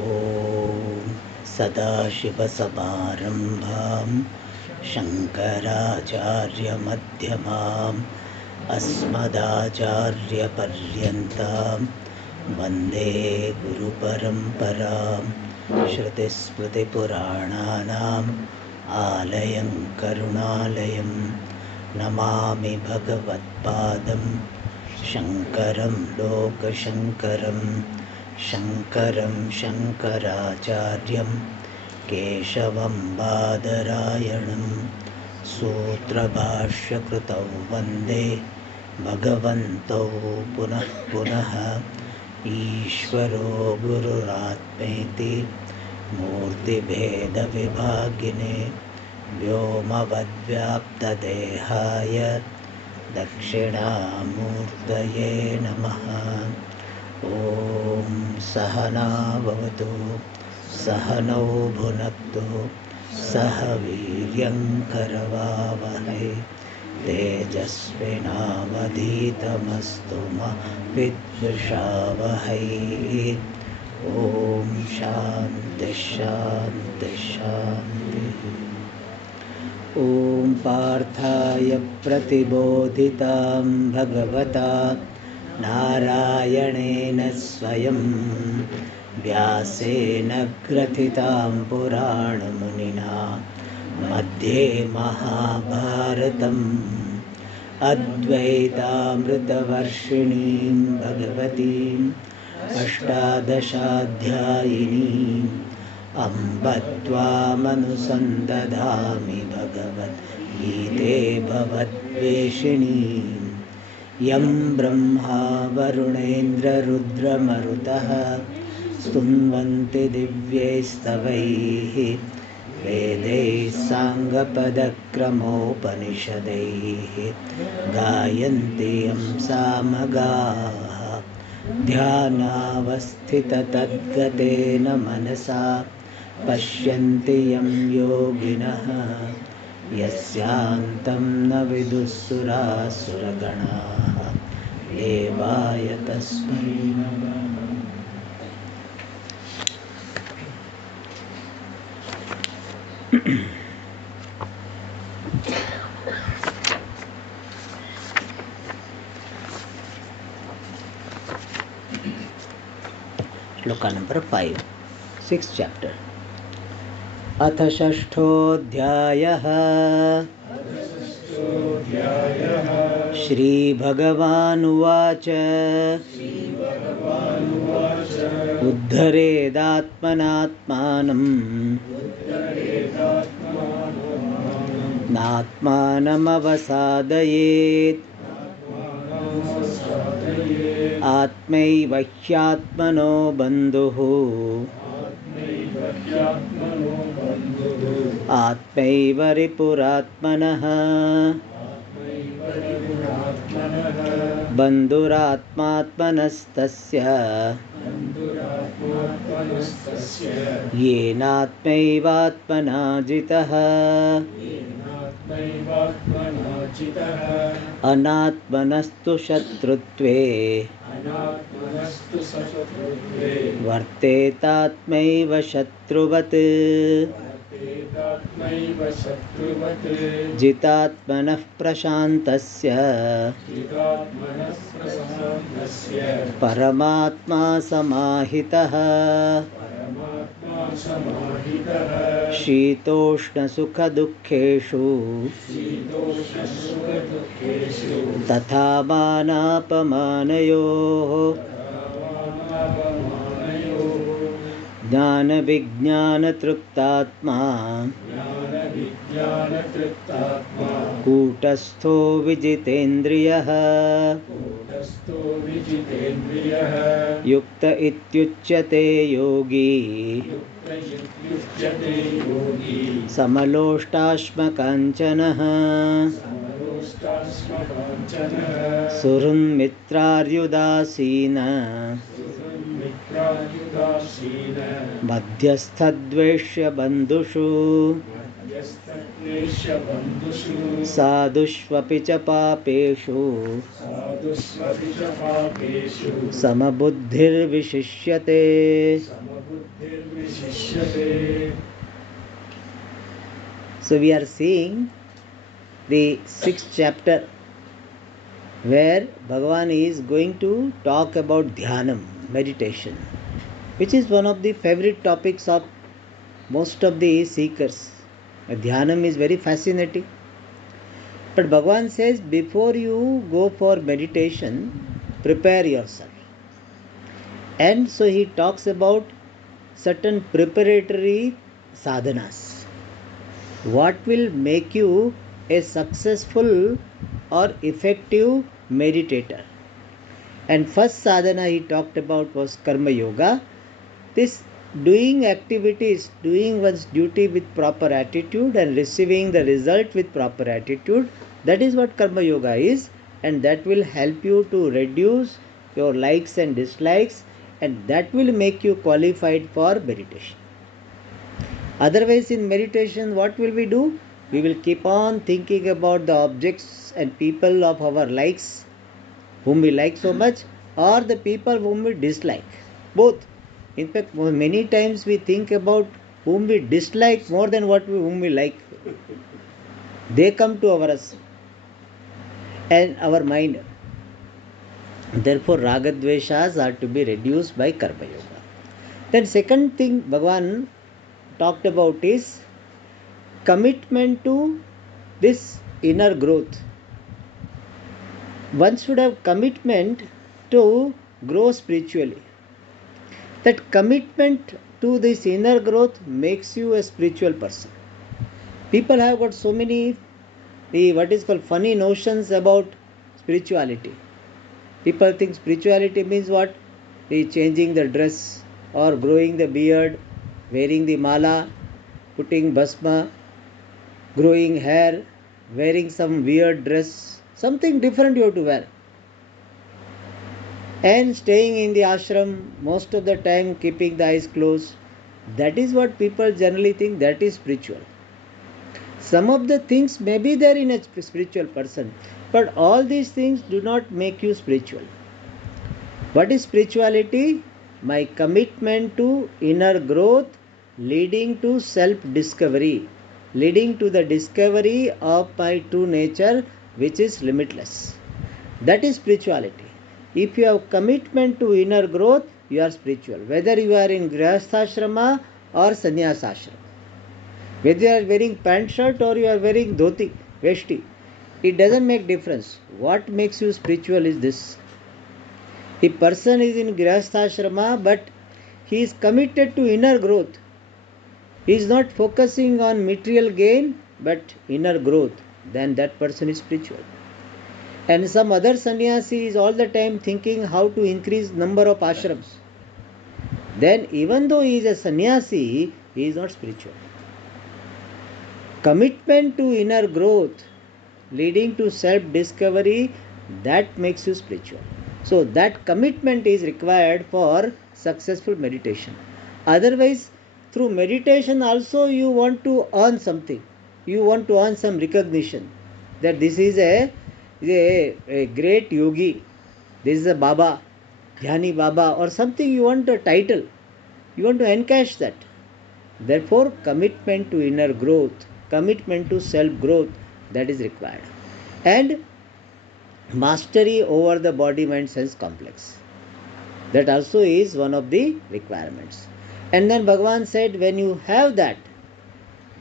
ॐ सदाशिवसमारम्भां शङ्कराचार्यमध्यमाम् अस्मदाचार्यपर्यन्तां वन्दे गुरुपरम्परां। श्रुतिस्मृतिपुराणानाम् आलयं करुणालयं नमामि भगवत्पादं शङ्करं लोकशङ्करं। शङ्करं शङ्कराचार्यं केशवं बादरायणं सूत्रभाष्यकृतौ वन्दे भगवन्तौ पुनः पुनः। ईश्वरो गुरुरात्मेति मूर्तिभेदविभागिने व्योमवद्व्याप्तदेहाय दक्षिणामूर्तये नमः। ॐ सहना भवतु सहनौ भुनक्तु सह वीर्यङ्करवावहै तेजस्विनावधीतमस्तु मा विद्विषावहै। ॐ शान्ति शान्ति शान्तिः। ॐ पार्थाय प्रतिबोधितां भगवता नारायणेन स्वयं व्यासेन ग्रथितां पुराणमुनिना मध्ये महाभारतम् अद्वैतामृतवर्षिणीं भगवतीम् अष्टादशाध्यायिनीम् अम्ब त्वामनुसन्दधामि भगवद्गीते भवद्वेषिणीम्। यं ब्रह्मा वरुणेन्द्ररुद्रमरुतः स्तुन्वन्ति दिव्यैस्तवैः वेदैः साङ्गपदक्रमोपनिषदैः गायन्ति यं सामगाः। ध्यानावस्थिततद्गतेन मनसा पश्यन्ति यं योगिनः यस्यान्तं न विदुःसुरासुरगणाः देवाय तस्मै नमः। Shloka number 5, 6th chapter। अथ षष्ठोऽध्यायः। श्रीभगवानुवाच उद्धरेदात्मनात्मानं नात्मानमवसादयेत् आत्मैव ह्यात्मनो बन्धुः आत्मैव रिपुरात्मनः बन्धुरात्मात्मनस्तस्य येनात्मैवात्मना जितः अनात्मनस्तु शत्रुत्वे वर्तेतात्मैव शत्रुवत् जितात्मनः प्रशान्तस्य परमात्मा समाहितः शीतोष्णसुखदुःखेषु तथा मानापमानयोः ज्ञानविज्ञानतृप्तात्मा कूटस्थो विजितेन्द्रियः युक्त इत्युच्यते योगी समलोष्टाश्मकाञ्चनः सुहृन्मित्रार्युदासीन मध्यस्थद्वेष्य बन्धुषु साधुष्वपि च पापेषु समबुद्धिर्विशिष्यते So we are seeing the 6th chapter where Bhagavan is going to talk about Dhyanam, meditation, which is one of the favorite topics of most of the seekers. Dhyanam is very fascinating. But Bhagavan says before you go for meditation, prepare yourself. And so he talks about certain preparatory sadhanas. What will make you a successful or effective meditator? And first sadhana he talked about was Karma Yoga. This doing activities, doing one's duty with proper attitude and receiving the result with proper attitude, that is what Karma Yoga is, and that will help you to reduce your likes and dislikes, and that will make you qualified for meditation. Otherwise, in meditation, what will we do? We will keep on thinking about the objects and people of our likes, whom we like so much, or the people whom we dislike. Both. In fact, many times we think about whom we dislike more than whom we like. They come to our mind. Therefore, ragadveshas are to be reduced by Karma Yoga. Then second thing Bhagavan talked about is commitment to this inner growth. One should have commitment to grow spiritually. That commitment to this inner growth makes you a spiritual person. People have got so many what is called funny notions about spirituality. People think spirituality means what? Changing the dress or growing the beard, wearing the mala, putting bhasma, growing hair, wearing some weird dress, something different you have to wear. And staying in the ashram most of the time, keeping the eyes closed. That is what people generally think that is spiritual. Some of the things may be there in a spiritual person, but all these things do not make you spiritual. What is spirituality? My commitment to inner growth leading to self-discovery, leading to the discovery of my true nature, which is limitless. That is spirituality. If you have commitment to inner growth, you are spiritual. Whether you are in grihasthashrama or sannyasashrama. Whether you are wearing pant shirt or you are wearing dhoti, veshti, it doesn't make difference. What makes you spiritual is this. A person is in grihasthashrama but he is committed to inner growth. He is not focusing on material gain but inner growth. Then that person is spiritual. And some other sannyasi is all the time thinking how to increase number of ashrams. Then even though he is a sannyasi, he is not spiritual. Commitment to inner growth leading to self-discovery, that makes you spiritual. So that commitment is required for successful meditation. Otherwise, through meditation also you want to earn something. You want to earn some recognition that this is a great yogi, this is a Baba, Dhyani Baba, or something. You want a title, you want to encash that. Therefore, commitment to inner growth, commitment to self-growth, that is required. And mastery over the body, mind, sense complex. That also is one of the requirements. And then Bhagavan said, when you have that,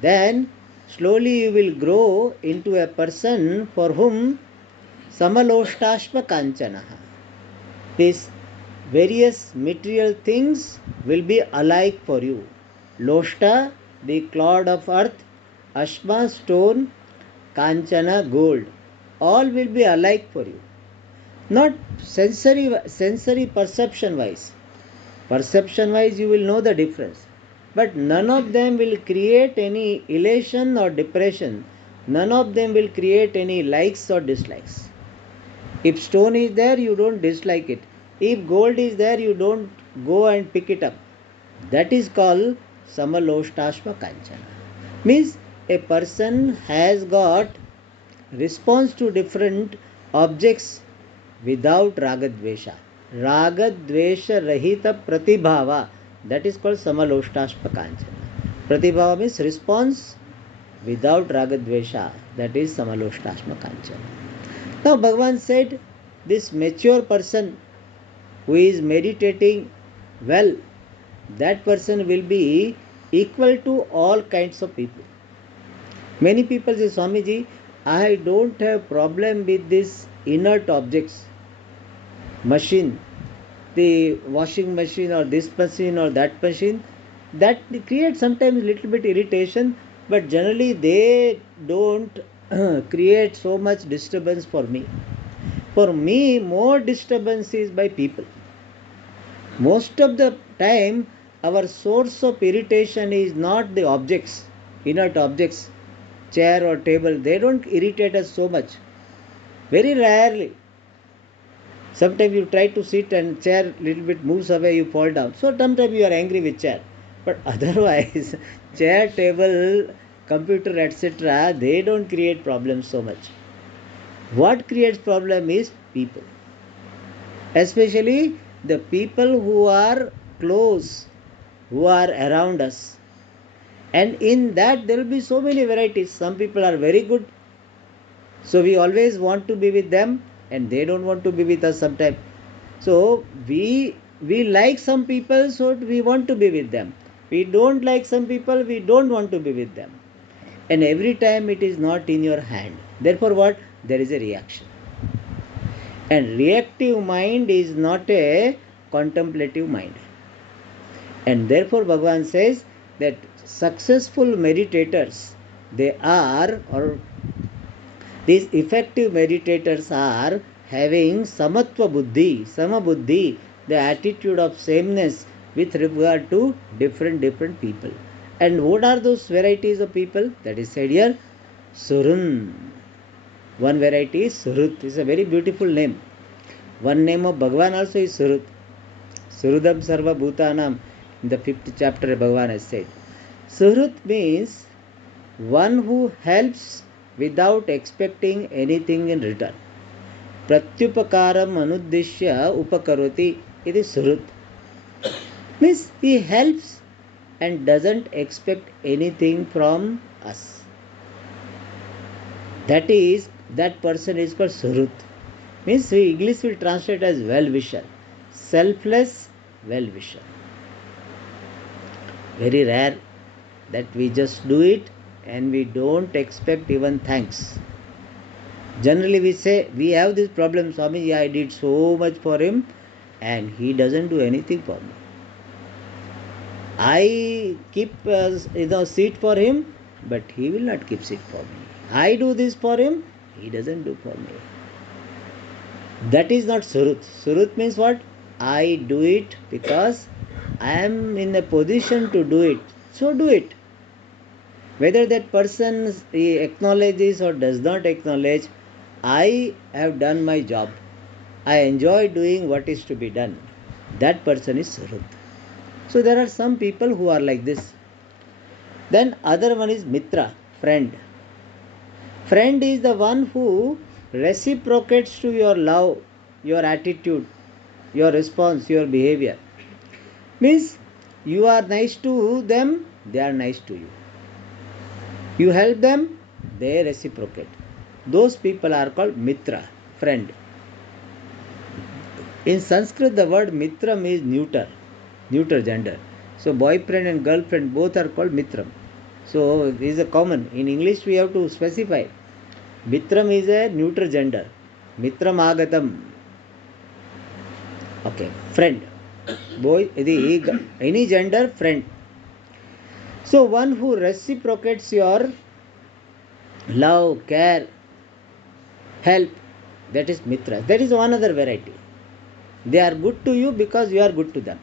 then slowly you will grow into a person for whom Samaloštashma Kanchanaha. These various material things will be alike for you. Loshta, the clod of earth, Ashma, stone, Kanchana, gold. All will be alike for you. Not sensory perception wise. Perception wise you will know the difference. But none of them will create any elation or depression. None of them will create any likes or dislikes. If stone is there, you don't dislike it. If gold is there, you don't go and pick it up. That is called Samaloštashma Kanchana. Means a person has got response to different objects without ragadvesha. Ragadvesha rahita pratibhava. that is called Samaloštashma Kanchana. Pratibhava means response without Ragadvesha, that is Samaloštashma Kanchana. Now Bhagavan said, this mature person who is meditating well, that person will be equal to all kinds of people. Many people say, Swamiji, I don't have problem with this inert objects, machine, the washing machine or this machine or that machine. That creates sometimes little bit irritation, but generally they don't create so much disturbance for me. For me, more disturbance is by people. Most of the time, our source of irritation is not the objects, inert objects, chair or table. They don't irritate us so much. Very rarely. Sometimes you try to sit and chair little bit moves away, you fall down. So sometimes you are angry with chair. But otherwise, chair, table, computer, etc., they don't create problems so much. What creates problem is people. Especially the people who are close, who are around us. And in that there will be so many varieties. Some people are very good, so we always want to be with them, and they don't want to be with us sometimes. So we like some people, so we want to be with them. We don't like some people, we don't want to be with them. And every time it is not in your hand. Therefore what? There is a reaction. And reactive mind is not a contemplative mind. And therefore Bhagavan says that successful meditators, they are, or these effective meditators are having samatva buddhi, sama buddhi, the attitude of sameness with regard to different people. And what are those varieties of people? That is said here, Surun. One variety is Surut. It's a very beautiful name. One name of Bhagavan also is Surut. Surudam Sarva Bhutanam. In the 5th chapter, Bhagavan has said. Surut means one who helps without expecting anything in return. Pratyupakaram anuddishya upakaroti. It is Surut. Means he helps and doesn't expect anything from us. That person is called Surut. Means English will translate as well-wisher. Selfless well-wisher. Very rare that we just do it and we don't expect even thanks. Generally we say, we have this problem, Swami, I did so much for him and he doesn't do anything for me. I keep seat for him, but he will not keep seat for me. I do this for him, he doesn't do for me. That is not Surut. Surut means what? I do it because I am in a position to do it. So do it. Whether that person acknowledges or does not acknowledge, I have done my job. I enjoy doing what is to be done. That person is Surut. So there are some people who are like this. Then other one is Mitra, friend. Friend is the one who reciprocates to your love, your attitude, your response, your behavior. Means you are nice to them, they are nice to you. You help them, they reciprocate. Those people are called Mitra, friend. In Sanskrit, the word Mitra means neuter gender. So boyfriend and girlfriend both are called Mitram. So this is a common. In English we have to specify. Mitram is a neuter gender. Mitram agatam. Okay, friend. Boy, any gender, friend. So one who reciprocates your love, care, help, that is Mitra. That is one other variety. They are good to you because you are good to them.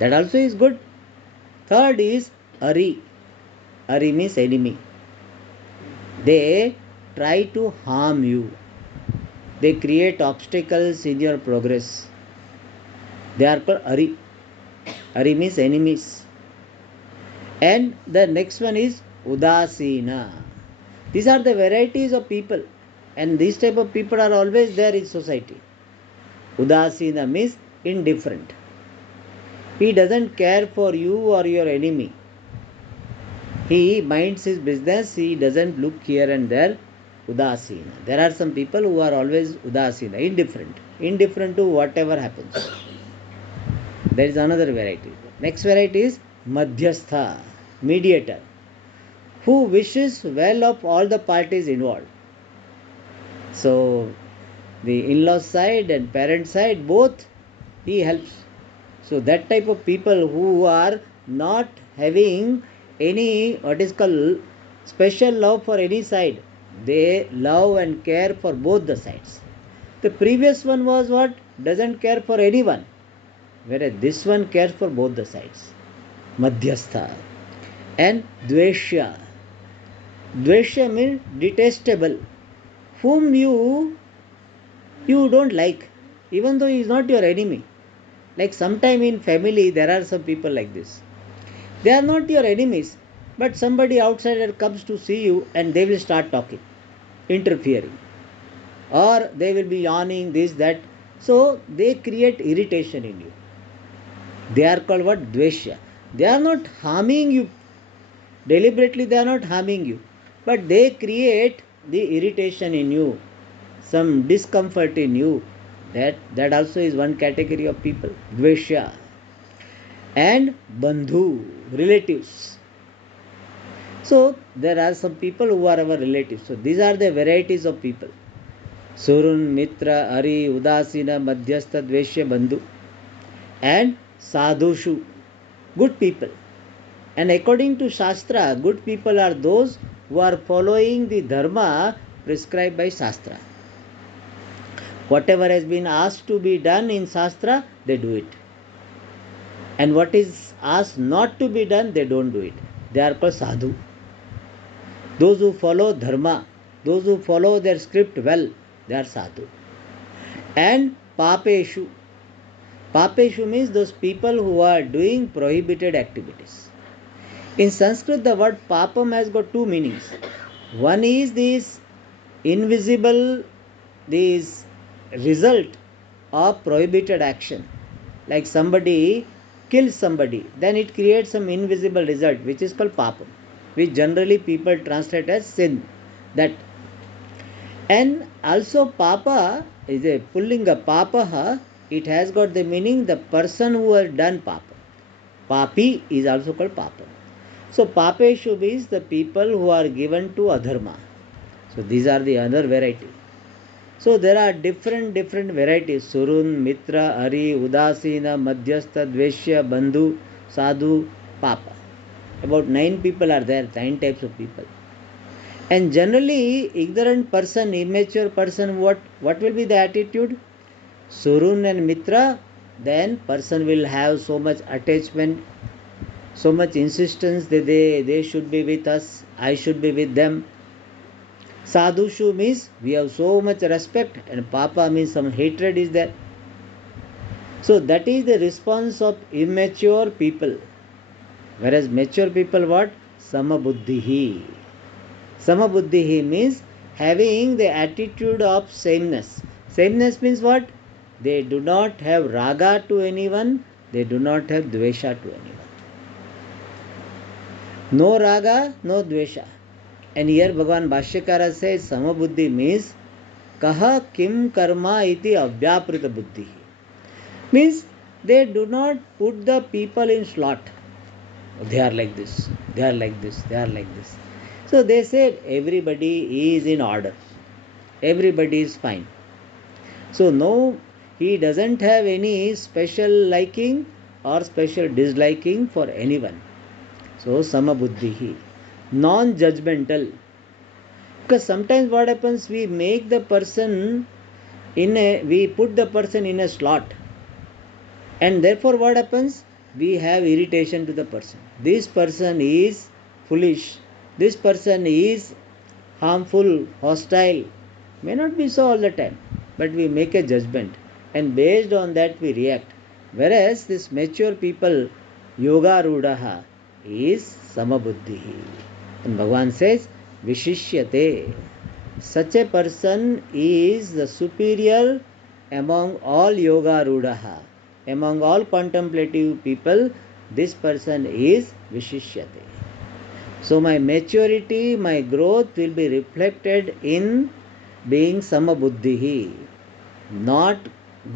That also is good. Third is Ari. Ari means enemy. They try to harm you. They create obstacles in your progress. They are called Ari. Ari means enemies. And the next one is Udasina. These are the varieties of people. And these type of people are always there in society. Udasina means indifferent. He doesn't care for you or your enemy. He minds his business. He doesn't look here and there. Udasina. There are some people who are always udasina, indifferent to whatever happens. There is another variety. Next variety is madhyastha, mediator, who wishes well of all the parties involved. So the in-law side and parent side, both he helps. So that type of people who are not having any what is called special love for any side, they love and care for both the sides. The previous one was what? Doesn't care for anyone, whereas this one cares for both the sides. Madhyastha. And dveshya. Dveshya means detestable, whom you don't like, even though he is not your enemy. Like sometime in family there are some people like this. They are not your enemies, but somebody outsider comes to see you and they will start talking, interfering, or they will be yawning this that. So they create irritation in you. They are called what? Dveshya. They are not harming you deliberately. They are not harming you, but they create the irritation in you, some discomfort in you. That also is one category of people. Dveshya. And bandhu, relatives. So there are some people who are our relatives. So these are the varieties of people. Surun, Mitra, Ari, Udasina, Madhyastha, Dveshya, Bandhu. And Sadhushu, good people. And according to Shastra, good people are those who are following the dharma prescribed by Shastra. Whatever has been asked to be done in Shastra, they do it. And what is asked not to be done, they don't do it. They are called sadhu. Those who follow dharma, those who follow their script well, they are sadhu. And papeshu. Papeshu means those people who are doing prohibited activities. In Sanskrit, the word papam has got two meanings. One is this invisible, this result of prohibited action. Like somebody kills somebody, then it creates some invisible result which is called papam, which generally people translate as sin. That. And also papa is a pullinga, papaha, it has got the meaning the person who has done papa. Papi is also called papa. So papeshu means the people who are given to adharma. So these are the other variety. So there are different varieties. Surun, Mitra, Ari, Udasina, Madhyastha, Dveshya, Bandhu, Sadhu, Papa. About 9 people are there, 9 types of people. And generally, ignorant person, immature person, what will be the attitude? Surun and Mitra, then person will have so much attachment, so much insistence that they should be with us, I should be with them. Sadhushu means we have so much respect, and Papa means some hatred is there. So that is the response of immature people. Whereas mature people what? Samabuddhihi. Samabuddhihi means having the attitude of sameness. Sameness means what? They do not have raga to anyone, they do not have dvesha to anyone. No raga, no dvesha. And here Bhagavan Bhashyakara says Samabuddhi means Kaha kim karma iti avyaprita buddhi. Means they do not put the people in slot. They are like this, they are like this, they are like this. So they said everybody is in order. Everybody is fine. So no, he doesn't have any special liking or special disliking for anyone. So Samabuddhi. Non-judgmental. Because sometimes what happens, we make the person we put the person in a slot, and therefore what happens, we have irritation to the person. This person is foolish, this person is harmful, hostile. May not be so all the time, but we make a judgment, and based on that we react. Whereas this mature people, yoga rudaha, is samabuddhi. And Bhagavan says Vishishyate. Such a person is the superior among all yoga rudaha, among all contemplative people, this person is Vishishyate. So my maturity, my growth will be reflected in being Samabuddhihi, not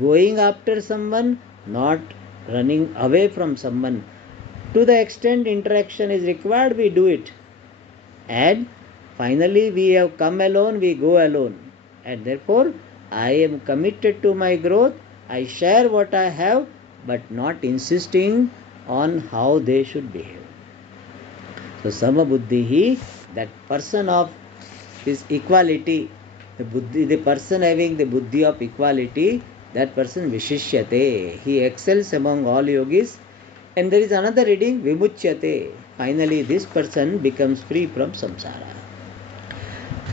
going after someone, not running away from someone. To the extent interaction is required, we do it. And finally, we have come alone, we go alone. And therefore, I am committed to my growth. I share what I have, but not insisting on how they should behave. So, Samabuddhihi, that person of this equality, the person having the buddhi of equality, that person Vishishyate. He excels among all yogis. And there is another reading, Vimuchyate. Finally, this person becomes free from samsara.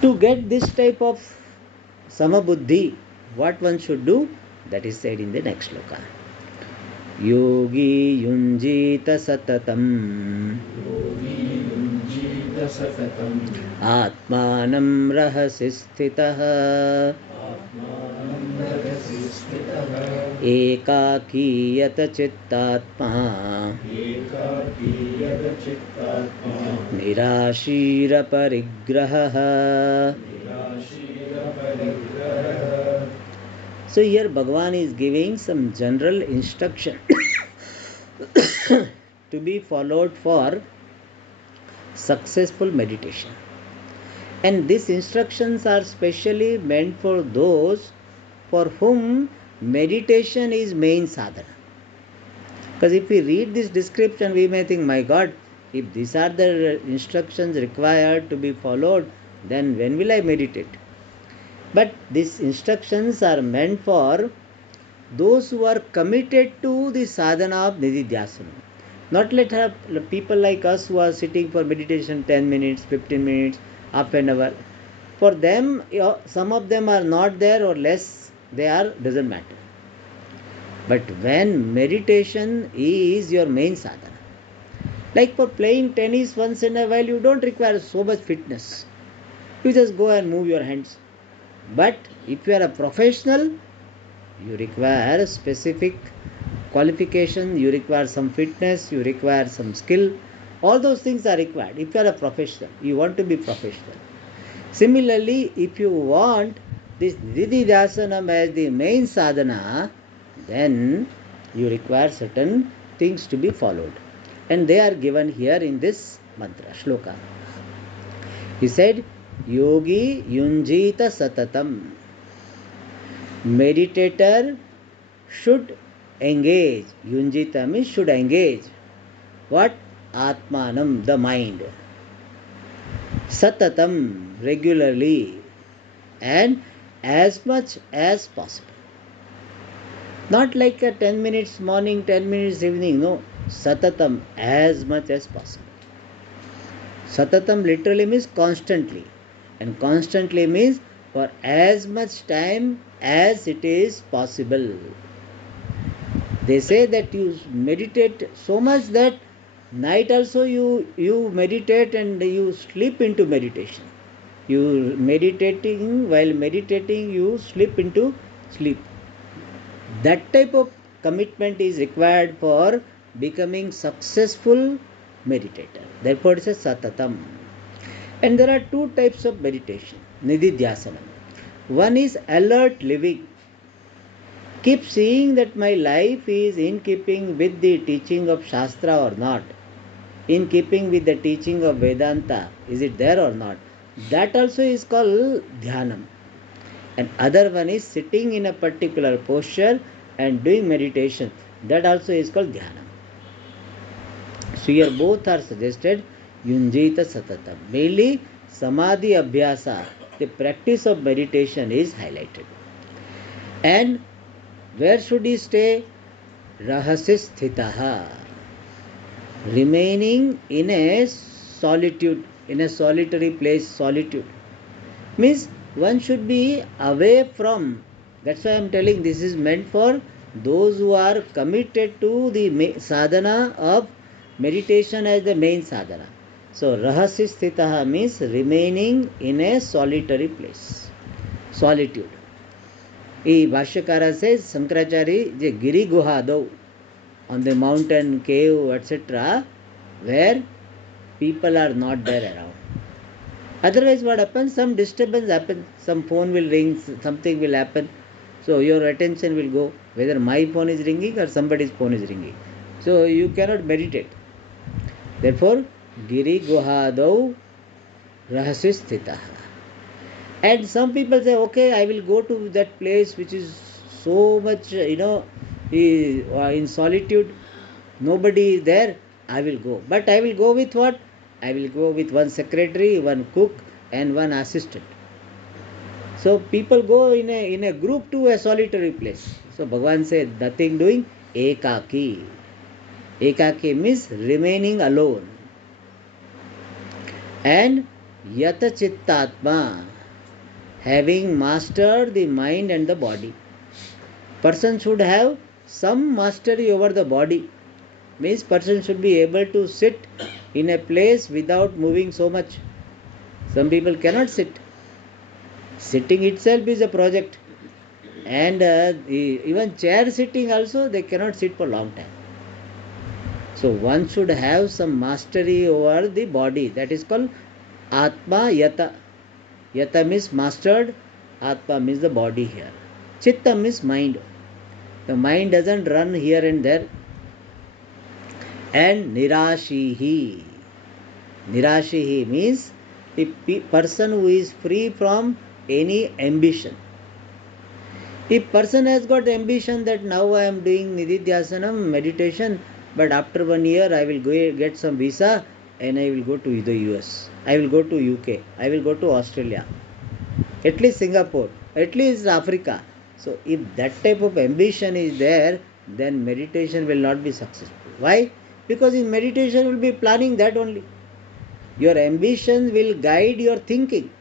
To get this type of Samabuddhi, what one should do? That is said in the next sloka. Yogi yunjita satatam Atmanam rahasi sthitah Ekakiyat chittatma Nirashira parigrahah. So here Bhagavan is giving some general instruction to be followed for successful meditation. And these instructions are specially meant for those for whom meditation is main sadhana. Because if we read this description, we may think, my God, if these are the instructions required to be followed, then when will I meditate? But these instructions are meant for those who are committed to the sadhana of Nididhyasana. Not let people like us who are sitting for meditation 10 minutes, 15 minutes, half an hour. For them, some of them are not there or less they are, doesn't matter. But when meditation is your main sadhana, like for playing tennis once in a while, you don't require so much fitness. You just go and move your hands. But if you are a professional, you require a specific qualification, you require some fitness, you require some skill. All those things are required. If you are a professional, you want to be professional. Similarly, if you want this Nididhyasanam as the main sadhana, then you require certain things to be followed. And they are given here in this mantra, shloka. He said, Yogi yunjita satatam. Meditator should engage. Yunjita means should engage. What? Atmanam, the mind. Satatam, regularly. And as much as possible. Not like a 10 minutes morning, 10 minutes evening. No. Satatam, as much as possible. Satatam literally means constantly. And constantly means for as much time as it is possible. They say that you meditate so much that night also you meditate and you slip into meditation. While meditating you slip into sleep. That type of commitment is required for becoming successful meditator. Therefore it is satatam. And there are two types of meditation, Nididhyasana. One is alert living. Keep seeing that my life is in keeping with the teaching of Shastra or not. In keeping with the teaching of Vedanta, is it there or not? That also is called Dhyanam. And other one is sitting in a particular posture and doing meditation. That also is called Dhyanam. So here both are suggested, Yunjita Satatam. Mainly Samadhi Abhyasa, the practice of meditation is highlighted. And where should he stay? Rahasis Sthitaha. Remaining in a solitude, in a solitary place, solitude. Means one should be away from. That's why I am telling this is meant for those who are committed to the sadhana of meditation as the main sadhana. So Rahasis Sthitaha means remaining in a solitary place. Solitude. Bhashyakara says, Sankaracharya, the Giri Guhadau, on the mountain, cave, etc., where people are not there around. Otherwise, what happens? Some disturbance happens. Some phone will ring, something will happen. So your attention will go whether my phone is ringing or somebody's phone is ringing. So you cannot meditate. Therefore, Giri Guhadau Rahasisthita. And some people say, okay, I will go to that place which is so much, in solitude, nobody is there, I will go. But I will go with what? I will go with one secretary, one cook, and one assistant. So people go in a group to a solitary place. So Bhagavan said, nothing doing, ekaki. Ekaki means remaining alone. And yata chittatma, having mastered the mind and the body. Person should have some mastery over the body. Means person should be able to sit in a place without moving so much. Some people cannot sit. Sitting itself is a project. And even chair sitting also, they cannot sit for long time. So one should have some mastery over the body. That is called Atma Yata. Yata means mastered. Atma means the body here. Chitta means mind. The mind doesn't run here and there. And Nirashihi. Nirashihi means the person who is free from any ambition. If person has got ambition that now I am doing Nididhyasanam, meditation, but after 1 year I will go get some visa and I will go to the US. I will go to UK. I will go to Australia. At least Singapore. At least Africa. So if that type of ambition is there, then meditation will not be successful. Why? Because in meditation you will be planning that only. Your ambition will guide your thinking.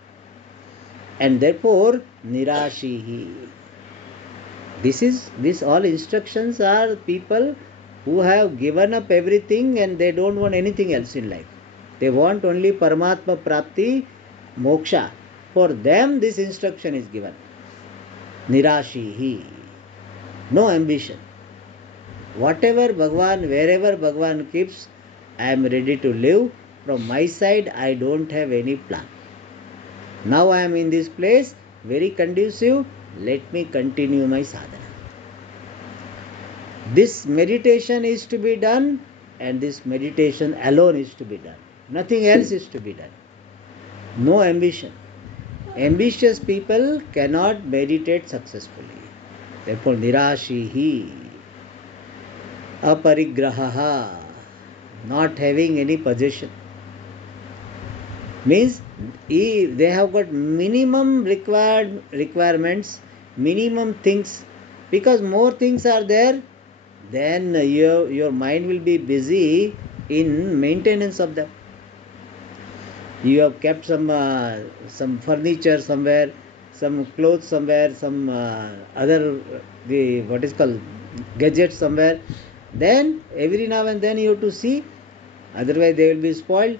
And therefore, Nirashihi. This all instructions are people who have given up everything and they don't want anything else in life. They want only Paramatma Prapti, Moksha. For them this instruction is given. Nirashihi. No ambition. Whatever Bhagwan, wherever Bhagwan keeps, I am ready to live. From my side, I don't have any plan. Now I am in this place, very conducive. Let me continue my sadhana. This meditation is to be done, and this meditation alone is to be done. Nothing else is to be done. No ambition. Ambitious people cannot meditate successfully. Therefore, Nirashihi, Aparigraha, not having any possession. Means they have got minimum requirements, minimum things. Because more things are there, then your mind will be busy in maintenance of them. You have kept some furniture somewhere, some clothes somewhere, some other what is called gadgets somewhere. Then every now and then you have to see, otherwise they will be spoiled.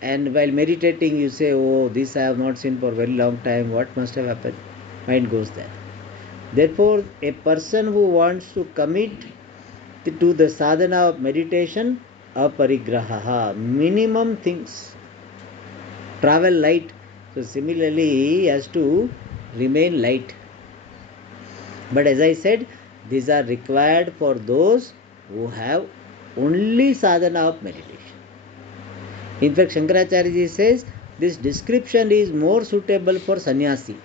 And while meditating you say, oh, this I have not seen for a very long time, what must have happened? Mind goes there. Therefore, a person who wants to commit to the sadhana of meditation, aparigraha, minimum things. Travel light. So similarly, he has to remain light. But as I said, these are required for those who have only sadhana of meditation. In fact, Shankaracharya ji says this description is more suitable for sannyasi.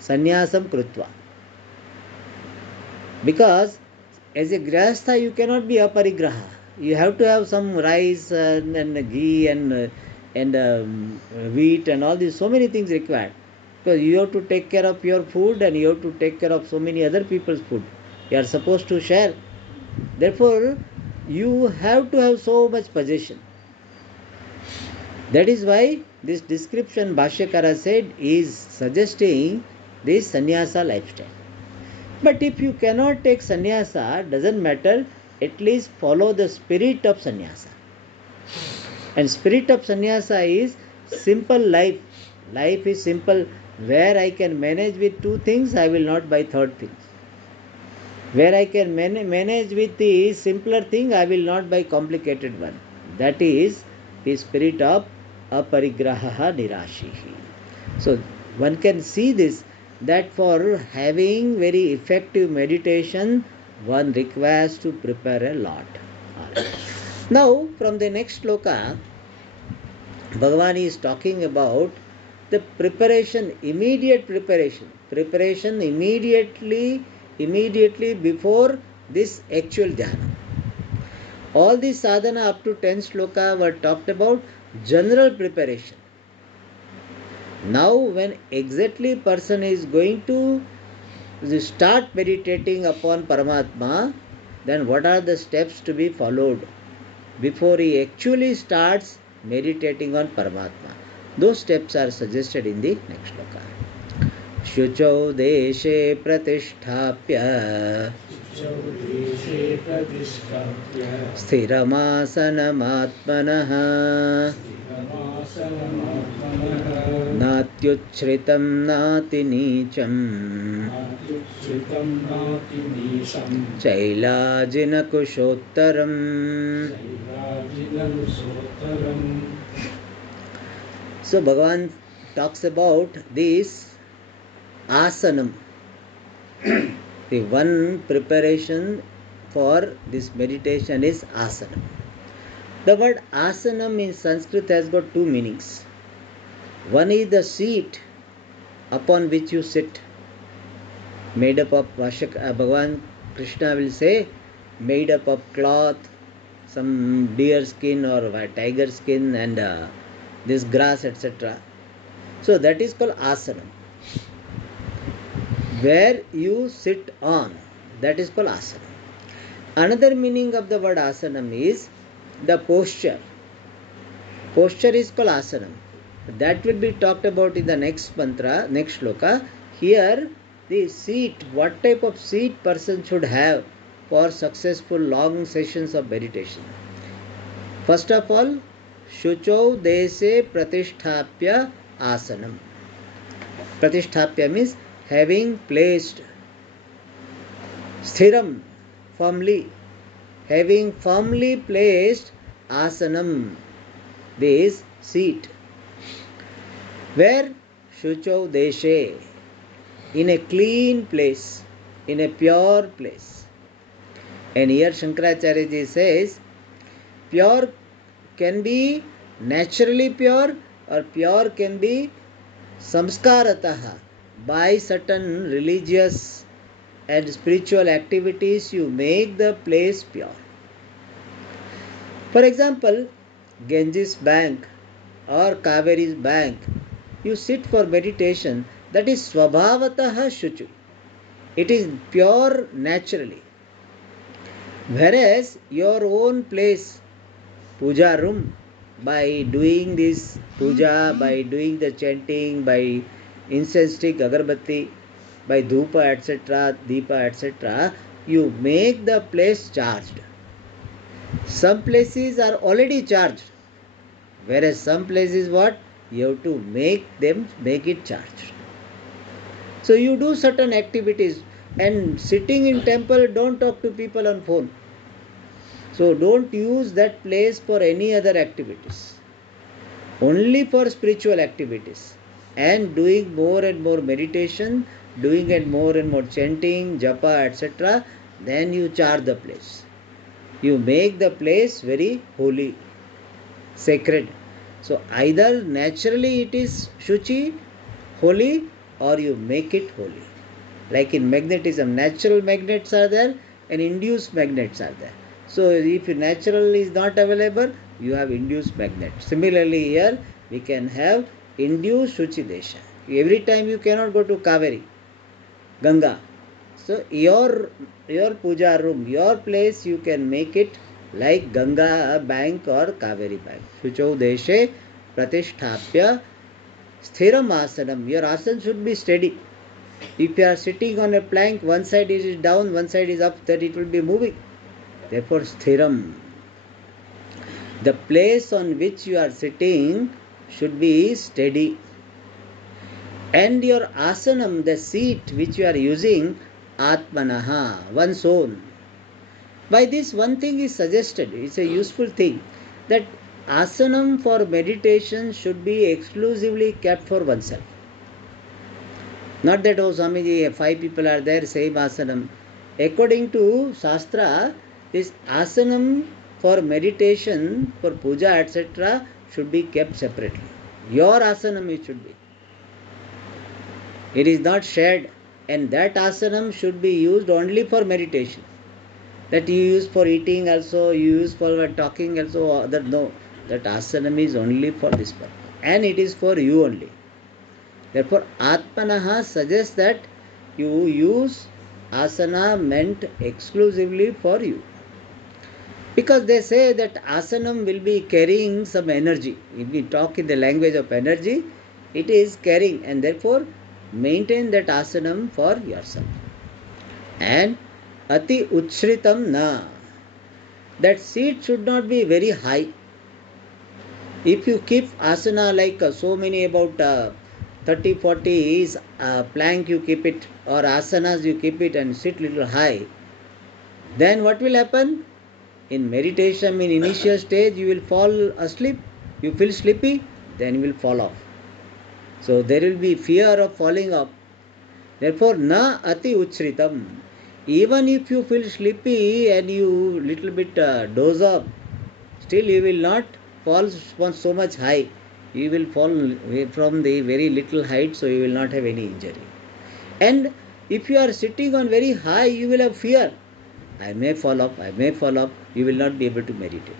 Sannyasam krutva. Because as a grihastha you cannot be aparigraha. You have to have some rice and ghee and wheat and all these, so many things required. Because you have to take care of your food and you have to take care of so many other people's food. You are supposed to share. Therefore, you have to have so much possession. That is why this description Bhashyakara said is suggesting this sannyasa lifestyle. But if you cannot take sannyasa, doesn't matter, at least follow the spirit of sannyasa. And spirit of sannyasa is simple life. Life is simple. Where I can manage with two things, I will not buy third thing. Where I can manage with the simpler thing, I will not buy complicated one. That is the spirit of aparigraha nirashihi. So one can see this, that for having very effective meditation, one requires to prepare a lot. Now from the next sloka, Bhagavan is talking about the preparation, immediate preparation immediately before this actual dhyana. All the sadhana up to 10 sloka were talked about general preparation. Now when exactly person is going to start meditating upon Paramatma, then what are the steps to be followed before he actually starts meditating on Paramatma? Those steps are suggested in the next sloka. शुचौ देशे प्रतिष्ठाप्य स्थिरमासनमात्मनः नात्युच्छ्रितं नातिनीचं चैलाजिनकुशोत्तरम्. So Bhagavan talks about this asanam. The one preparation for this meditation is asanam. The word asanam in Sanskrit has got two meanings. One is the seat upon which you sit, made up of Bhagavan Krishna will say, made up of cloth, some deer skin or tiger skin and this grass, etc. So that is called asanam. Where you sit on, that is called asana. Another meaning of the word asanam is the posture. Posture is called asanam. That will be talked about in the next mantra, next shloka. Here, the seat, what type of seat person should have for successful long sessions of meditation. First of all, shuchau dese pratisthapya asanam. Pratisthapya means having placed, sthiram, firmly, having firmly placed asanam, this seat. Where? Shuchau deshe, in a clean place, in a pure place. And here Shankaracharya ji says, pure can be naturally pure or pure can be samskarataha. By certain religious and spiritual activities, you make the place pure. For example, Ganges bank or Kaveri's bank, you sit for meditation, that is swabhavataha shuchu. It is pure naturally. Whereas your own place, puja room, by doing this puja, by doing the chanting, by incense stick, agarbatti, by dhupa, etc., deepa, etc., you make the place charged. Some places are already charged, whereas some places what? You have to make it charged. So you do certain activities, and sitting in temple, don't talk to people on phone. So don't use that place for any other activities. Only for spiritual activities. And doing more and more meditation, doing and more chanting, japa, etc., then you charge the place. You make the place very holy, sacred. So either naturally it is shuchi, holy, or you make it holy. Like in magnetism, natural magnets are there and induced magnets are there. So if natural is not available, you have induced magnet. Similarly here we can have induced Shuchi Desha. Every time you cannot go to Kaveri, Ganga. So your puja room, your place, you can make it like Ganga bank or Kaveri bank. Shuchau Deshe Pratisthapya Sthiram Asanam. Your asana should be steady. If you are sitting on a plank, one side is down, one side is up, then it will be moving. Therefore, sthiram. The place on which you are sitting should be steady. And your asanam, the seat which you are using, atmanaha, one's own. By this, one thing is suggested, it's a useful thing, that asanam for meditation should be exclusively kept for oneself. Not that, oh Swamiji, 5 people are there, same asanam. According to Shastra, this asanam for meditation, for puja, etc., should be kept separately. Your asanam it should be. It is not shared, and that asanam should be used only for meditation. That you use for eating also, you use for talking also, that no. That asanam is only for this purpose. And it is for you only. Therefore, Atmanaha suggests that you use asana meant exclusively for you. Because they say that asanam will be carrying some energy. If we talk in the language of energy, it is carrying, and therefore maintain that asanam for yourself. And ati uchritam na. That seat should not be very high. If you keep asana like so many about 30, 40 is plank you keep it, or asanas you keep it and sit little high, then what will happen? In meditation, in initial stage, you will fall asleep, you feel sleepy, then you will fall off. So there will be fear of falling off. Therefore, na ati uchritam. Even if you feel sleepy and you little bit doze off, still you will not fall from so much high. You will fall from the very little height, so you will not have any injury. And if you are sitting on very high, you will have fear. I may fall off, I may fall off. You will not be able to meditate.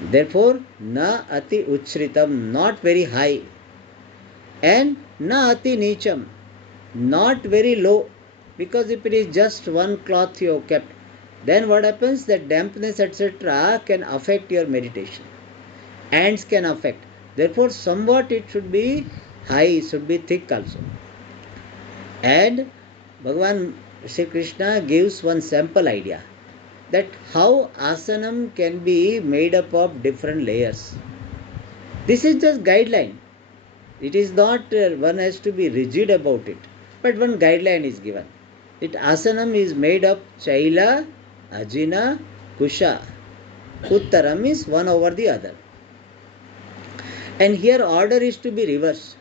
Therefore, na ati uchritam, not very high. And na ati nicham, not very low. Because if it is just one cloth you have kept, then what happens? That dampness, etc., can affect your meditation. Ants can affect. Therefore, somewhat it should be high, it should be thick also. And Bhagavan Sri Krishna gives one sample idea that how asanam can be made up of different layers. This is just guideline. It is not one has to be rigid about it, but one guideline is given. That asanam is made of chaila, ajina, kusha. Uttaram is one over the other. And here order is to be reversed.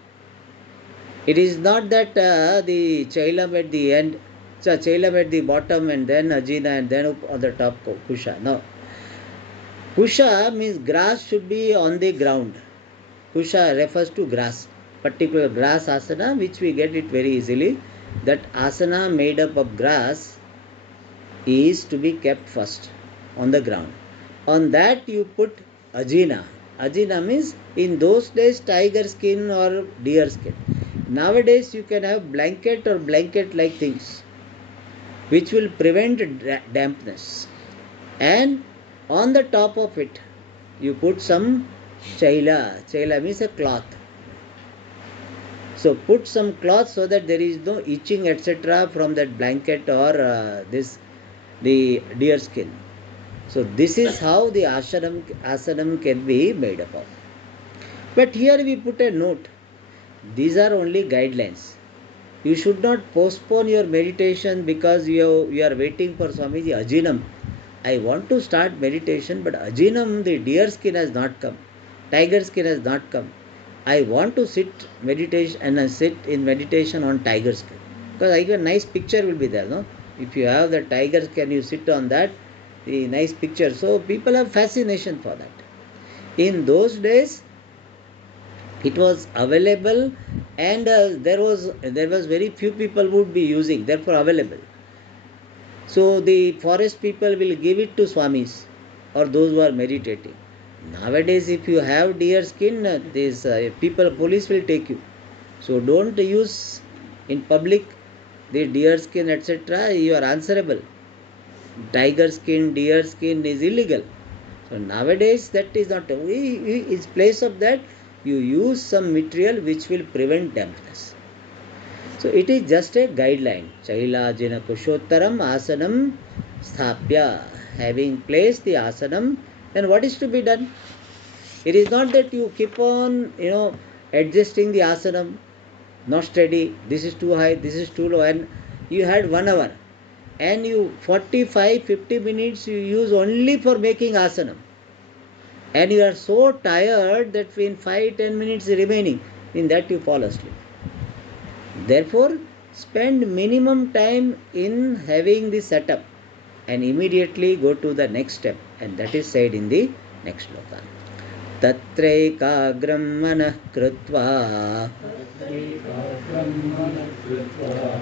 It is not that the chailam at the end, so chailam at the bottom and then ajina and then on the top kusha. No. Kusha means grass should be on the ground. Kusha refers to grass. Particular grass asana which we get it very easily. That asana made up of grass is to be kept first on the ground. On that you put ajina. Ajina means in those days tiger skin or deer skin. Nowadays you can have blanket or blanket like things which will prevent dampness. And on the top of it you put some chaila. Chaila means a cloth. So put some cloth so that there is no itching etc. from that blanket or the deer skin. So this is how the asanam can be made up of. But here we put a note. These are only guidelines. You should not postpone your meditation because you are waiting for Swamiji ajinam. I want to start meditation, but ajinam, the deer skin has not come. Tiger skin has not come. I want to sit meditation and sit in meditation on tiger skin. Because I get a nice picture will be there, no? If you have the tiger skin, you sit on that, the nice picture. So people have fascination for that. In those days, it was available, and there was very few people would be using, therefore available. So the forest people will give it to swamis or those who are meditating. Nowadays, if you have deer skin, these people, police will take you. So don't use in public the deer skin, etc. You are answerable. Tiger skin, deer skin is illegal. So nowadays that is not. In place of that, you use some material which will prevent dampness. So it is just a guideline. Chaila jina kushottaram asanam sthapya. Having placed the asanam, then what is to be done? It is not that you keep on, adjusting the asanam. not steady, this is too high, this is too low, and you had 1 hour, and you 45-50 minutes you use only for making asana, and you are so tired that in 5-10 minutes remaining, in that you fall asleep. Therefore, spend minimum time in having the setup and immediately go to the next step, and that is said in the next shloka. तत्रैकाग्रं मनः कृत्वा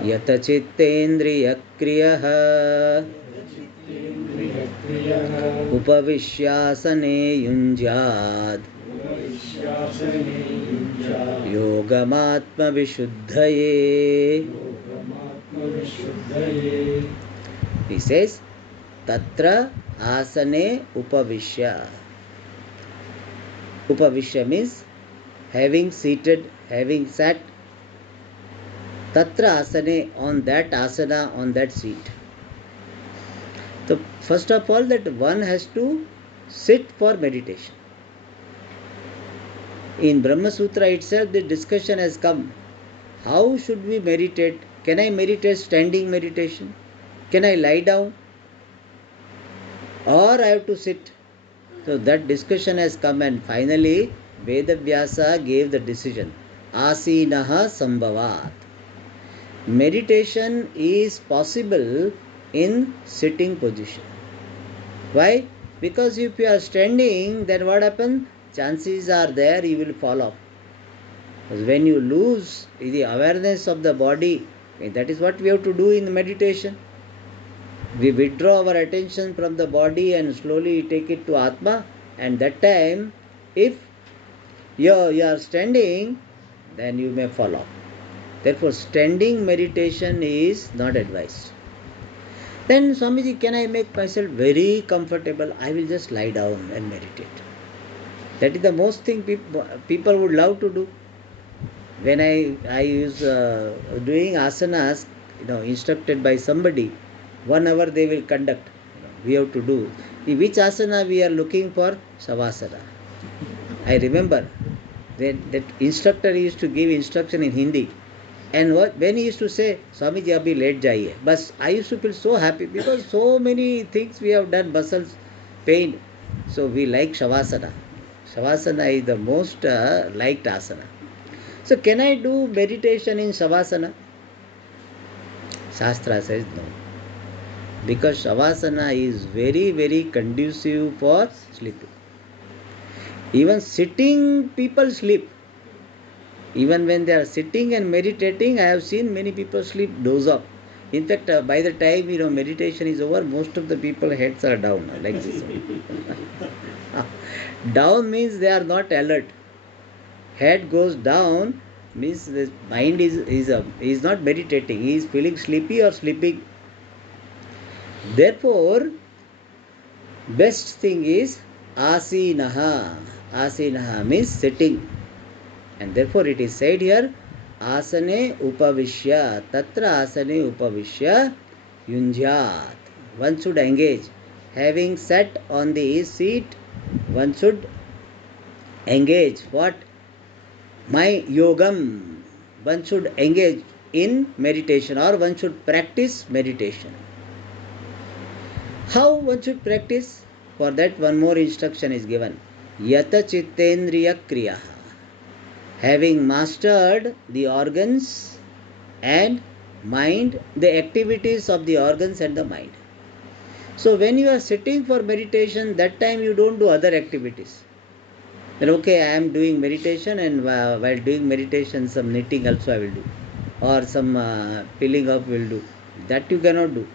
यतचित्तेन्द्रियक्रियः उपविश्यासने युञ्ज्यात् योगमात्मविशुद्धये. He says, Tatra asane upavishya. Upavishya means having seated, having sat. Tatra asane, on that asana, on that seat. So first of all, that one has to sit for meditation. In Brahma Sutra itself, the discussion has come. How should we meditate? Can I meditate standing meditation? Can I lie down? Or I have to sit? So that discussion has come, and finally Vedavyasa gave the decision. Asinaha sambhavat. Meditation is possible in sitting position. Why? Because if you are standing, then what happens? Chances are there you will fall off. Because when you lose the awareness of the body, that is what we have to do in meditation. We withdraw our attention from the body and slowly take it to Atma, and that time, if you are standing, then you may fall off. Therefore, standing meditation is not advised. Then, Swamiji, can I make myself very comfortable? I will just lie down and meditate. That is the most thing people would love to do. When I use doing asanas, instructed by somebody, 1 hour they will conduct. We have to do. Which asana we are looking for? Savasana. I remember that instructor used to give instruction in Hindi. And when he used to say, Swamiji, abhi late jaiye. But I used to feel so happy because so many things we have done, muscles pain. So we like Shavasana. Shavasana is the most liked asana. So can I do meditation in Shavasana? Shastra says no. Because Shavasana is very, very conducive for sleeping. Even sitting, people sleep. Even when they are sitting and meditating, I have seen many people sleep, doze off. In fact, by the time meditation is over, most of the people heads are down like this. Down means they are not alert. Head goes down means the mind is not meditating. He is feeling sleepy or sleeping. Therefore, best thing is asinaha. Asinaha means sitting. And therefore it is said here, asane upavishya. Tatra asane upavishya yunjyat. One should engage. Having sat on the seat, one should engage. What? My yogam. One should engage in meditation, or one should practice meditation. How one should practice? For that, one more instruction is given. Yata chittendriya kriya. Having mastered the organs and mind, the activities of the organs and the mind. So when you are sitting for meditation, that time you don't do other activities. Then okay, I am doing meditation, and while doing meditation, some knitting also I will do, or some peeling up will do. That you cannot do.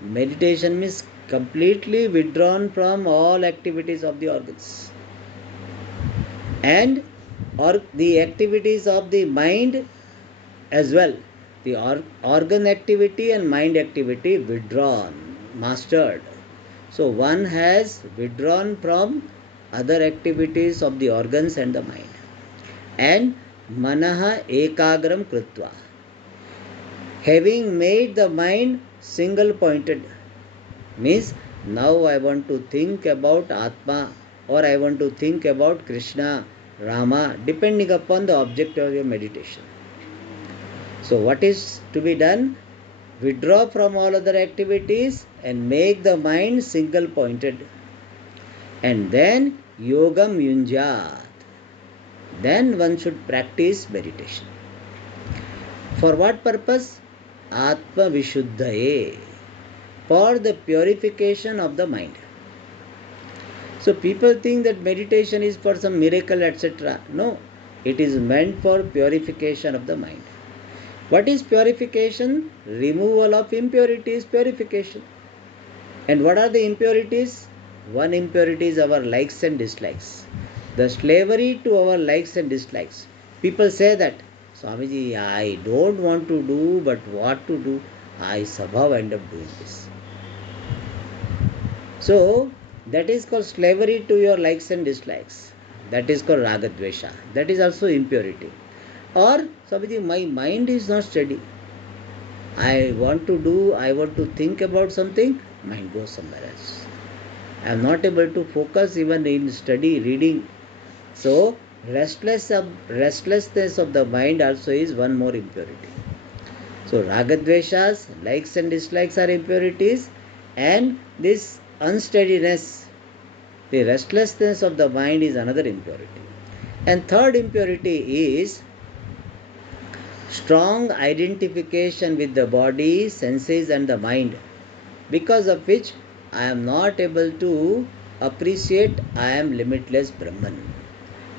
Meditation means completely withdrawn from all activities of the organs and the activities of the mind as well. The organ activity and mind activity withdrawn, mastered. So one has withdrawn from other activities of the organs and the mind. And manaha ekagram krutva. Having made the mind single pointed, means now I want to think about Atma, or I want to think about Krishna, Rama, depending upon the object of your meditation. So what is to be done? Withdraw from all other activities and make the mind single pointed. And then yogam yunjat. Then one should practice meditation. For what purpose? Atma Vishuddhaye. For the purification of the mind. So people think that meditation is for some miracle, etc. No, it is meant for purification of the mind. What is purification? Removal of impurities, purification. And what are the impurities? One impurity is our likes and dislikes. The slavery to our likes and dislikes. People say that, Swamiji, I don't want to do, but what to do? I somehow end up doing this. So, that is called slavery to your likes and dislikes. That is called ragadvesha. That is also impurity. Or, Swamiji, my mind is not steady. I want to do, I want to think about something, mind goes somewhere else. I am not able to focus even in study, reading. So, restlessness of the mind also is one more impurity. So, ragadveshas, likes and dislikes are impurities, and this unsteadiness, the restlessness of the mind is another impurity. And third impurity is strong identification with the body, senses, and the mind, because of which I am not able to appreciate I am limitless Brahman.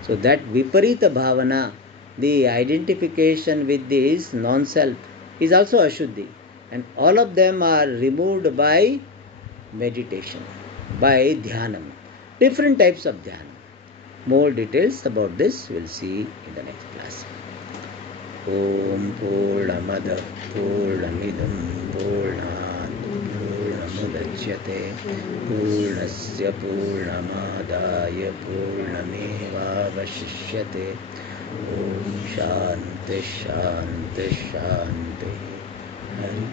So that Viparita Bhavana, the identification with this non-self, is also Ashuddhi. And all of them are removed by meditation, by Dhyanam. Different types of Dhyanam. More details about this we'll see in the next class. Om Purnamada Purnamidam Purnat Purnamudachyate Purnasya Purnamadaya Purnamevavashishyate Om Shanti Shanti Shanti Hari